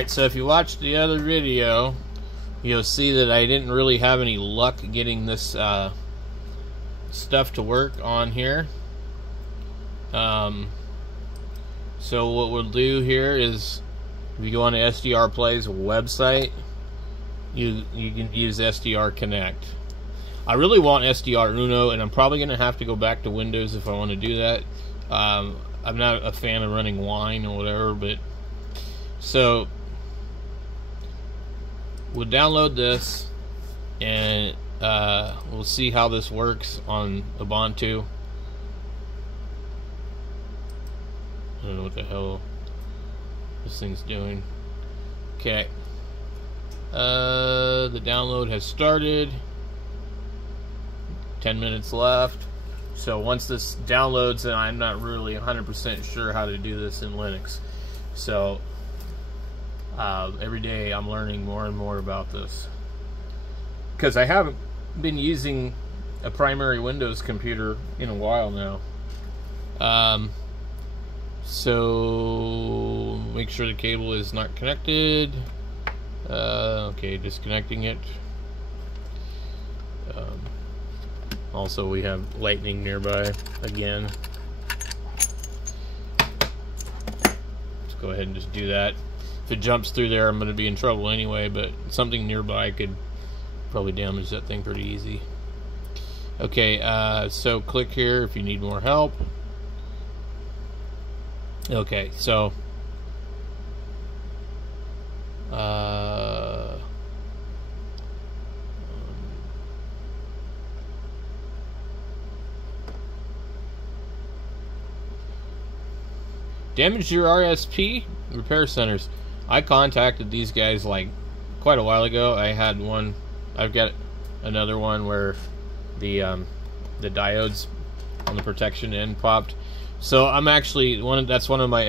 Alright, so if you watched the other video, you'll see that I didn't really have any luck getting this stuff to work on here. So what we'll do here is, if you go on the SDR Play's website, you can use SDR Connect. I really want SDR Uno, and I'm probably going to have to go back to Windows if I want to do that. I'm not a fan of running Wine or whatever, but so we'll download this, and we'll see how this works on Ubuntu. I don't know what the hell this thing's doing. Okay. The download has started. 10 minutes left. So once this downloads, and I'm not really 100% sure how to do this in Linux. So every day I'm learning more and more about this, because I haven't been using a primary Windows computer in a while now. So make sure the cable is not connected. Okay, disconnecting it. Also, we have lightning nearby again. Let's go ahead and just do that. If it jumps through there, I'm going to be in trouble anyway, but something nearby could probably damage that thing pretty easy. Okay, so click here if you need more help. Okay, so damaged your RSP repair centers. I contacted these guys like quite a while ago. I had one. I've got another one where the diodes on the protection end popped. So I'm actually that's one of my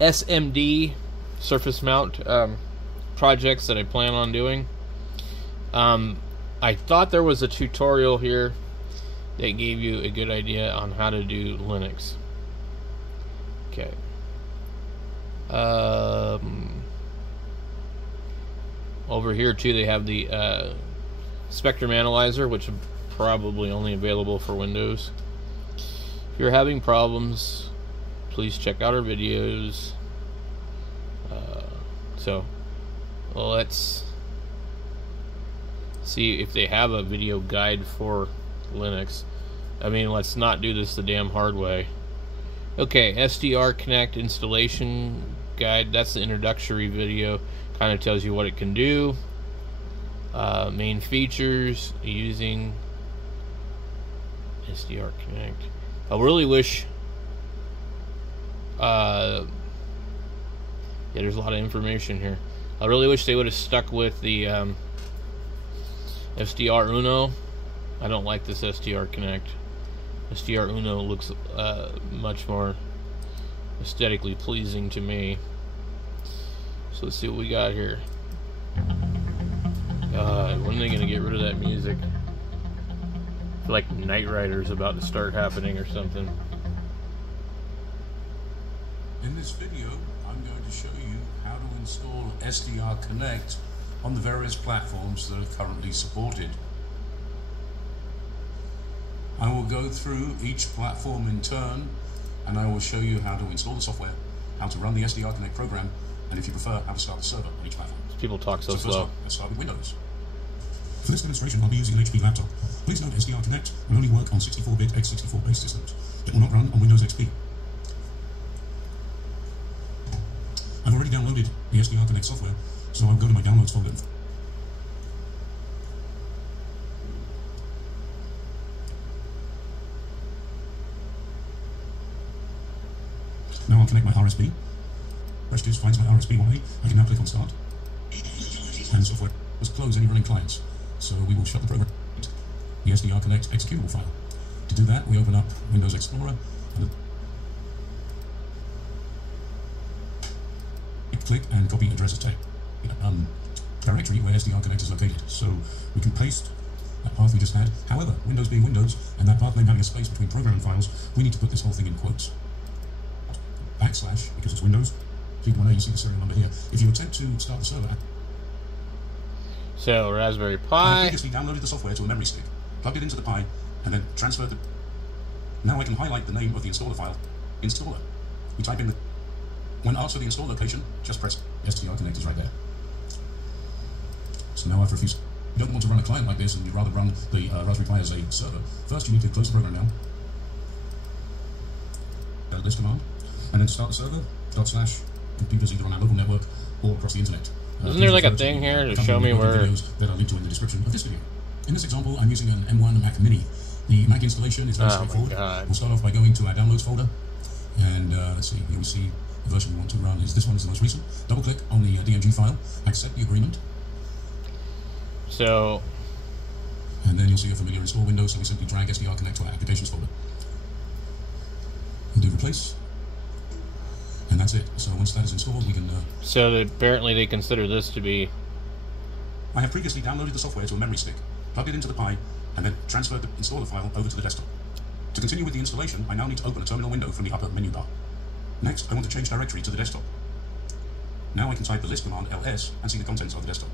SMD surface mount projects that I plan on doing. I thought there was a tutorial here that gave you a good idea on how to do Linux. Okay. Over here too, they have the Spectrum Analyzer, which is probably only available for Windows. If you're having problems, please check out our videos. So let's see if they have a video guide for Linux. I mean, let's not do this the damn hard way. Okay, SDR Connect installation guide. That's the introductory video. Kind of tells you what it can do. Main features using SDR Connect. I really wish yeah, there's a lot of information here. I really wish they would have stuck with the SDR Uno. I don't like this SDR Connect. SDR Uno looks much more aesthetically pleasing to me. So let's see what we got here. When are they gonna get rid of that music? I feel like Knight Rider's about to start happening or something. In this video, I'm going to show you how to install SDR Connect on the various platforms that are currently supported. I will go through each platform in turn, and I will show you how to install the software, how to run the SDR Connect program, and if you prefer, how to start the server on each platform. People talk so slow. First, let's start with Windows. For this demonstration, I'll be using an HP laptop. Please note SDR Connect will only work on 64-bit x64 based systems. It will not run on Windows XP. I've already downloaded the SDR Connect software, so I'll go to my downloads folder. Now I'll connect my RSP. Press this finds my RSP YA. I can now click on Start. And software must close any running clients. So we will shut the program. The SDR Connect executable file. To do that, we open up Windows Explorer and click and copy addresses tag. Directory where SDR Connect is located. So we can paste that path we just had. However, Windows being Windows and that path name having a space between program and files, we need to put this whole thing in quotes. /, because it's Windows. Click on A, you see the serial number here. If you attempt to start the server, So Raspberry I have Pi. previously downloaded the software to a memory stick, plugged it into the Pi, and then transferred the... Now I can highlight the name of the installer file, installer. We type in the... When asked for the install location, just press SDR connect is right there. So now after a few... You don't want to run a client like this, and you'd rather run the Raspberry Pi as a server. First, you need to close the program down. List command, and then start the server, / computers either on our local network or across the internet. Isn't there like a thing here to show me where... that I'll link to in the description of this video. In this example, I'm using an M1 Mac Mini. The Mac installation is very straightforward. We'll start off by going to our downloads folder, and let's see, here we see the version we want to run is this one is the most recent. Double click on the DMG file, accept the agreement. So... And then you'll see a familiar install window, so we simply drag SDR connect to our applications folder. We'll do replace, and that's it. So once that is installed, we can... So apparently they consider this to be... I have previously downloaded the software to a memory stick, plugged it into the Pi, and then transferred the installer file over to the desktop. To continue with the installation, I now need to open a terminal window from the upper menu bar. Next, I want to change directory to the desktop. Now I can type the list command ls and see the contents of the desktop.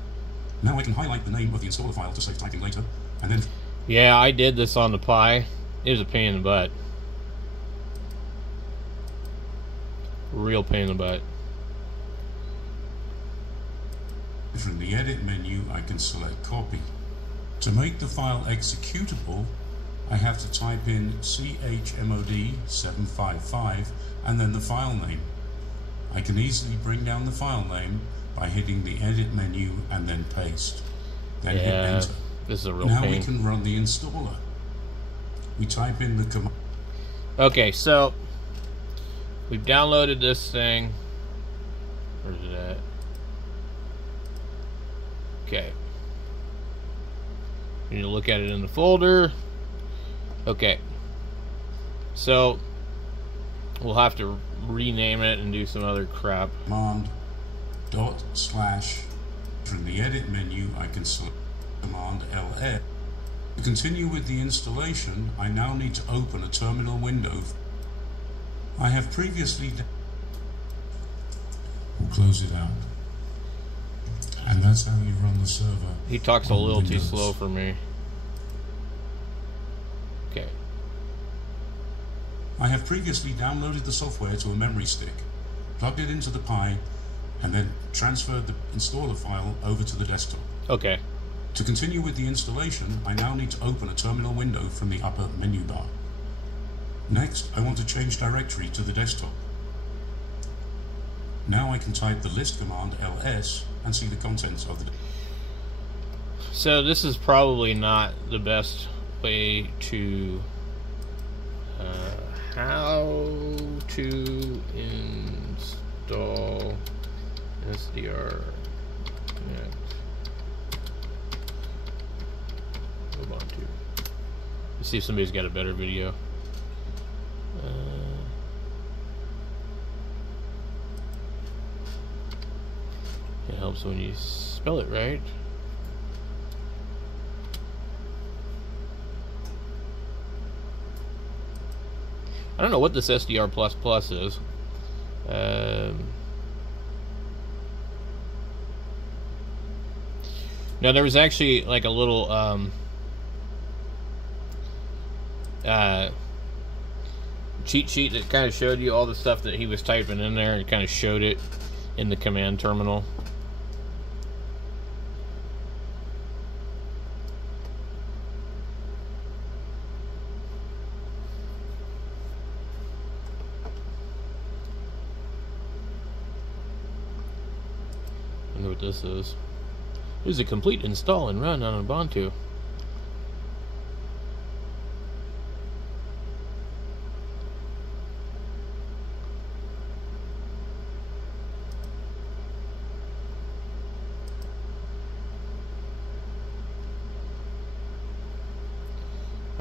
Now I can highlight the name of the installer file to save typing later, and then... Yeah, I did this on the Pi. It was a pain in the butt. Real pain in the butt. From the edit menu, I can select copy. To make the file executable, I have to type in chmod 755 and then the file name. I can easily bring down the file name by hitting the edit menu and then paste. Then hit enter. This is a real now pain. We can run the installer. We type in the command. Okay, so we've downloaded this thing. Where's it at? Okay. You need to look at it in the folder. Okay. So we'll have to rename it and do some other crap. Command /. From the edit menu, I can select command ls. To continue with the installation, I now need to open a terminal window. I have previously... We'll close it out. And that's how you run the server. He talks a little too Windows. slow for me. Okay. I have previously downloaded the software to a memory stick, plugged it into the Pi, and then transferred the installer file over to the desktop. Okay. To continue with the installation, I now need to open a terminal window from the upper menu bar. Next, I want to change directory to the desktop. Now I can type the list command ls and see the contents of the... So this is probably not the best way to... how to install SDR Connect Ubuntu. Let's see if somebody's got a better video. It helps when you spell it right. I don't know what this SDR++ is. Now there was actually like a little cheat sheet that kind of showed you all the stuff that he was typing in there, and kind of showed it in the command terminal. I wonder what this is. Here's a complete install and run on Ubuntu.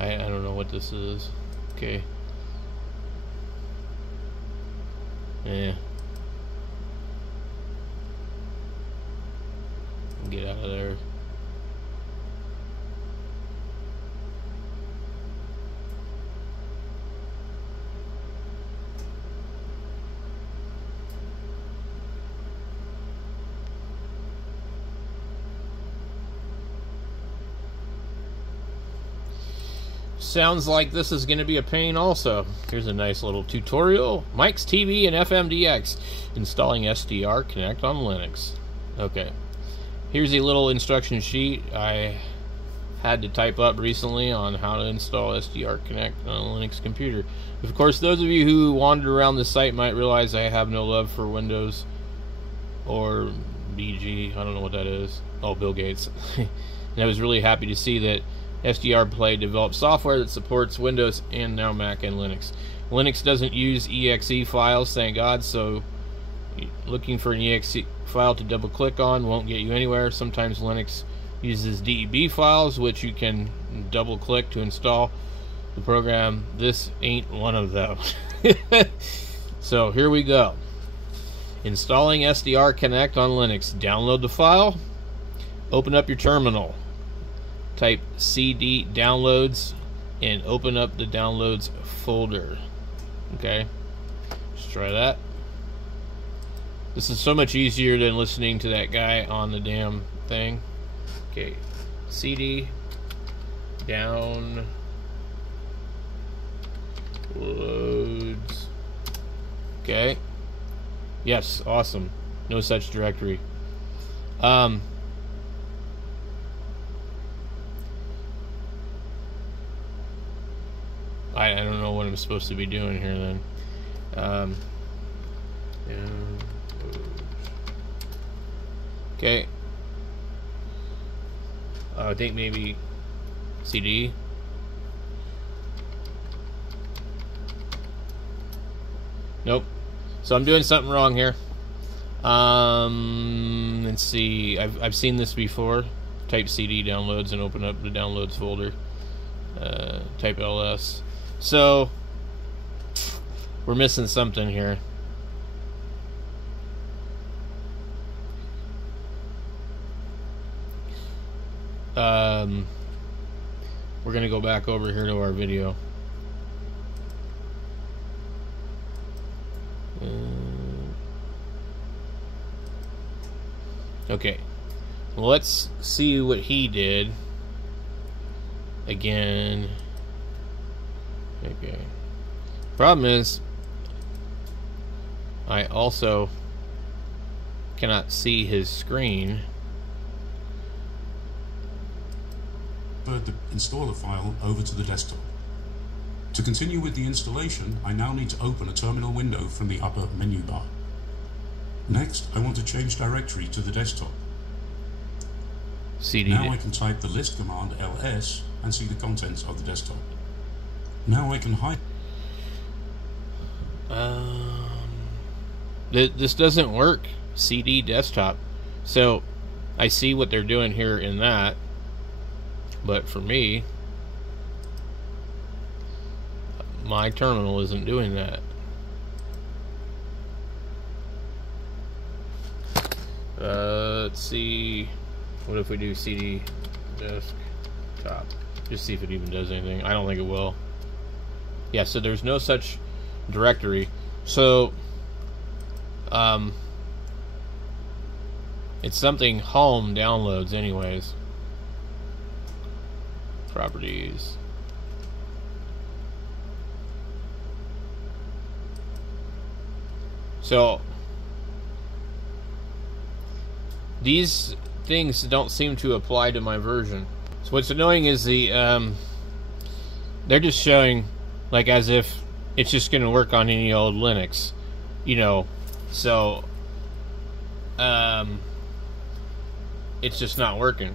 I don't know what this is. Okay. Yeah. Get out of there. sounds like this is going to be a pain also. Here's a nice little tutorial. Mike's TV and FMDX. Installing SDR Connect on Linux. Okay. Here's a little instruction sheet I had to type up recently on how to install SDR Connect on a Linux computer. Of course, those of you who wandered around the site might realize I have no love for Windows or BG. I don't know what that is. Oh, Bill Gates. And I was really happy to see that SDR Play developed software that supports Windows and now Mac and Linux. Linux doesn't use exe files, thank God, so looking for an exe file to double click on won't get you anywhere. Sometimes Linux uses DEB files, which you can double click to install the program. This ain't one of those. So here we go. Installing SDR Connect on Linux. Download the file. Open up your terminal. Type CD downloads and open up the downloads folder. Okay, let's try that. This is so much easier than listening to that guy on the damn thing. Okay, CD downloads. Okay, yes, awesome. No such directory. I don't know what I'm supposed to be doing here then. Okay. I think maybe CD. Nope. So I'm doing something wrong here. Let's see. I've seen this before. Type CD downloads and open up the downloads folder. Type ls. So we're missing something here. We're gonna go back over here to our video. Okay, well, let's see what he did again. Okay, problem is I also cannot see his screen. The installer file over to the desktop. To continue with the installation, I now need to open a terminal window from the upper menu bar. Next, I want to change directory to the desktop. CD. Now I can type the list command ls and see the contents of the desktop. Now I can hide. This doesn't work. CD desktop. So I see what they're doing here in that, but for me, my terminal isn't doing that. Let's see. What if we do CD desktop? Just see if it even does anything. I don't think it will. Yeah, so there's no such directory. So it's something home downloads anyways. Properties. So these things don't seem to apply to my version. So what's annoying is the they're just showing like as if it's just going to work on any old Linux, you know. So it's just not working.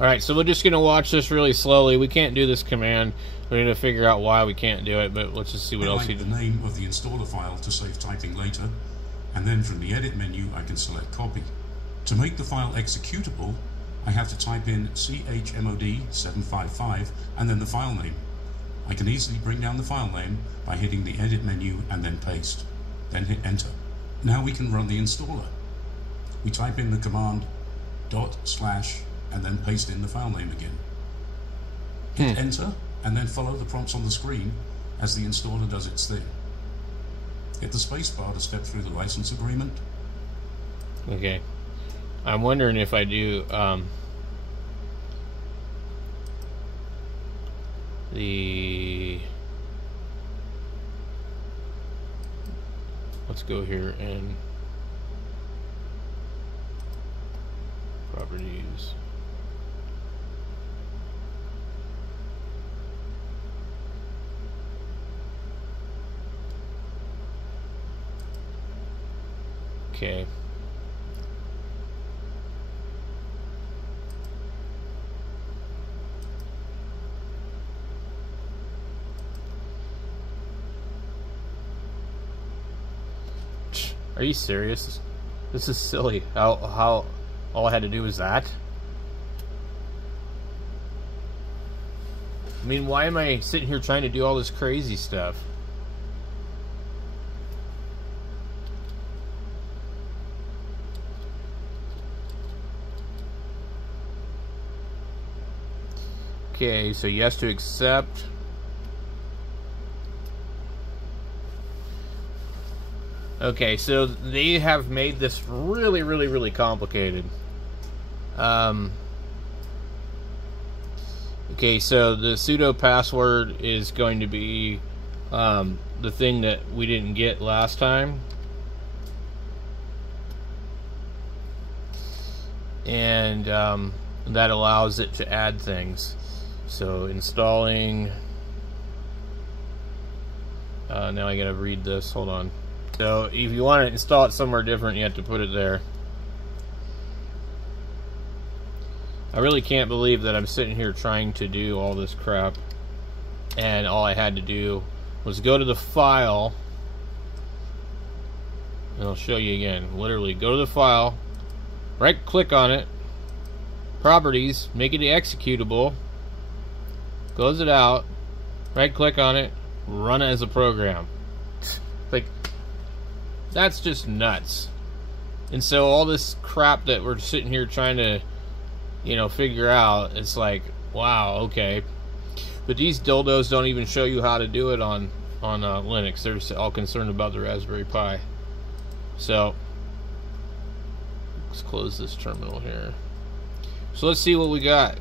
Alright, so we're just going to watch this really slowly. We can't do this command. We're going to figure out why we can't do it, but let's just see what else he the did. name of the installer file to save typing later, and then from the edit menu I can select copy. To make the file executable, I have to type in chmod 755 and then the file name. I can easily bring down the file name by hitting the edit menu and then paste. Then hit enter. Now we can run the installer. We type in the command // and then paste in the file name again. Hit enter and then follow the prompts on the screen as the installer does its thing. Hit the spacebar to step through the license agreement. Okay. I'm wondering if I do let's go here and properties. Okay. Are you serious? This is silly. How all I had to do was that? I mean, why am I sitting here trying to do all this crazy stuff? Okay, so yes to accept. Okay, so they have made this really, really, really complicated. Okay, so the sudo password is going to be the thing that we didn't get last time. And that allows it to add things. So installing... now I gotta read this, hold on. So if you want to install it somewhere different, you have to put it there. I really can't believe that I'm sitting here trying to do all this crap, and all I had to do was go to the file, and I'll show you again. Literally, go to the file, right click on it, properties, make it executable, close it out, right click on it, run it as a program. Like, that's just nuts. And so all this crap that we're sitting here trying to, you know, figure out, it's like, wow, okay. But these dildos don't even show you how to do it on Linux. They're just all concerned about the Raspberry Pi. So let's close this terminal here. So let's see what we got.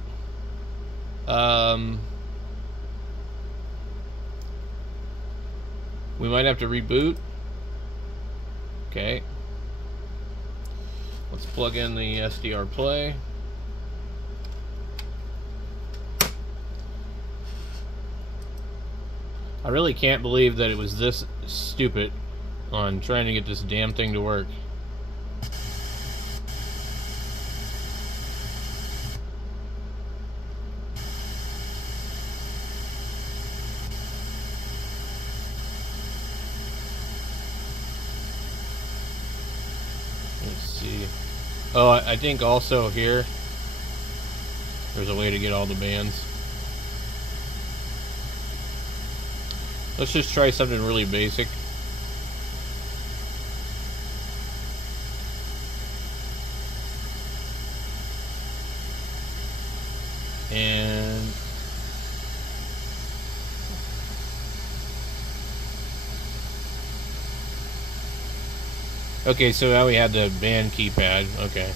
We might have to reboot. Okay. Let's plug in the SDR play. I really can't believe that it was this stupid on trying to get this damn thing to work. Let's see. Oh, I think also here there's a way to get all the bands. Let's just try something really basic. And okay, so now we have the band keypad. Okay.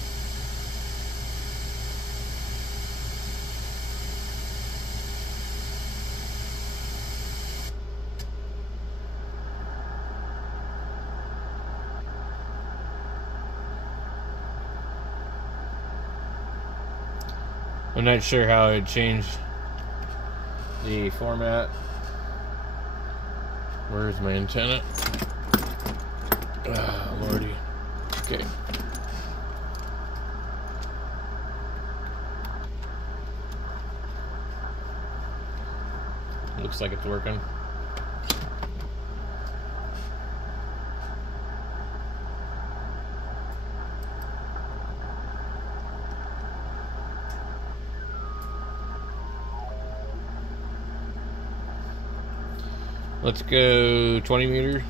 I'm not sure how it changed the format. Where's my antenna? Ah, lordy. Okay. Looks like it's working. Let's go 20 meters.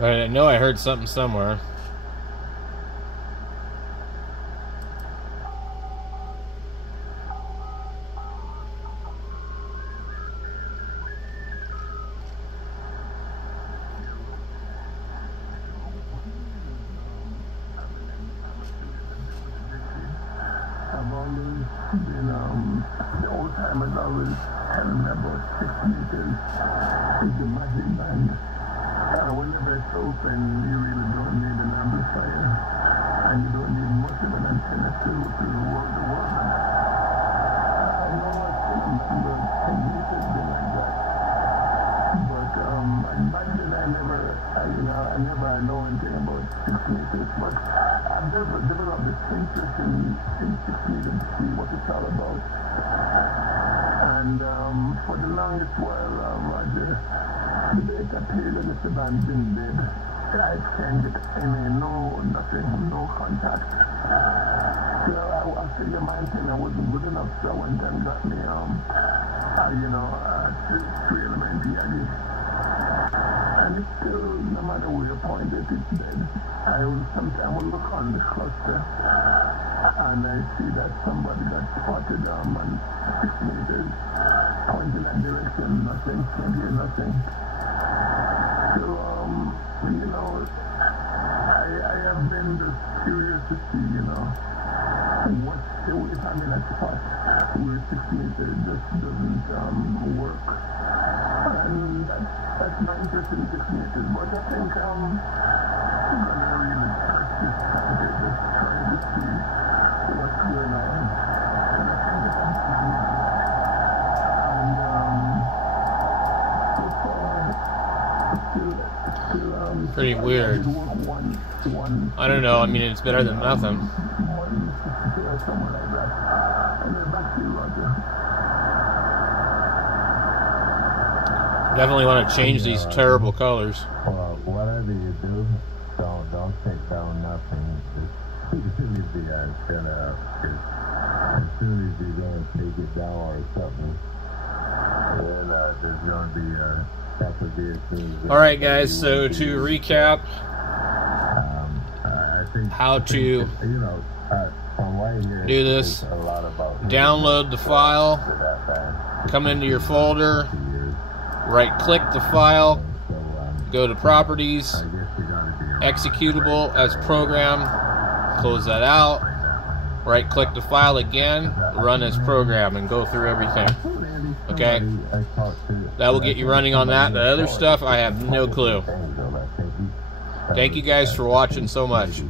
I know I heard something somewhere. I've always been, the old timers always telling me about 6 meters is the magic band. Whenever it's open, you really don't need an amplifier, and you don't need much of an antenna to work the water. I know I still remember 10 meters been like that, but back then I never know anything about 6 meters, but I've developed this interest in 6 meters to see what it's all about. And for the longest while, Roger, the data period is the band been dead. I can't get nothing, no contact. So I figured my antenna wasn't good enough, so I went and got me, three element EID. And it's still, no matter where you point it, it's dead. I will sometimes look on the cluster and I see that somebody got spotted on 6 meters, pointing that direction, nothing, can't hear nothing. So, I have been just curious to see, what's the way if I'm in a spot where 6 meters just doesn't work. And that's my interest in 6 meters, but I think I'm gonna really press this target, just trying to see what's going on. And I think that I'm still pretty weird. I don't know, I mean, it's better than nothing. Definitely want to change these terrible colors. Well, whatever you do, don't take down nothing. Just leave the antenna up. As soon as you're going to take it down or something, then there's going to be a couple of vehicles. Alright guys, so to recap, I think how to do this: download the file, come into your folder, right click the file, go to properties, executable as program, close that out, right click the file again, run as program, and go through everything. Okay, that will get you running on that. The other stuff I have no clue. Thank you guys for watching so much.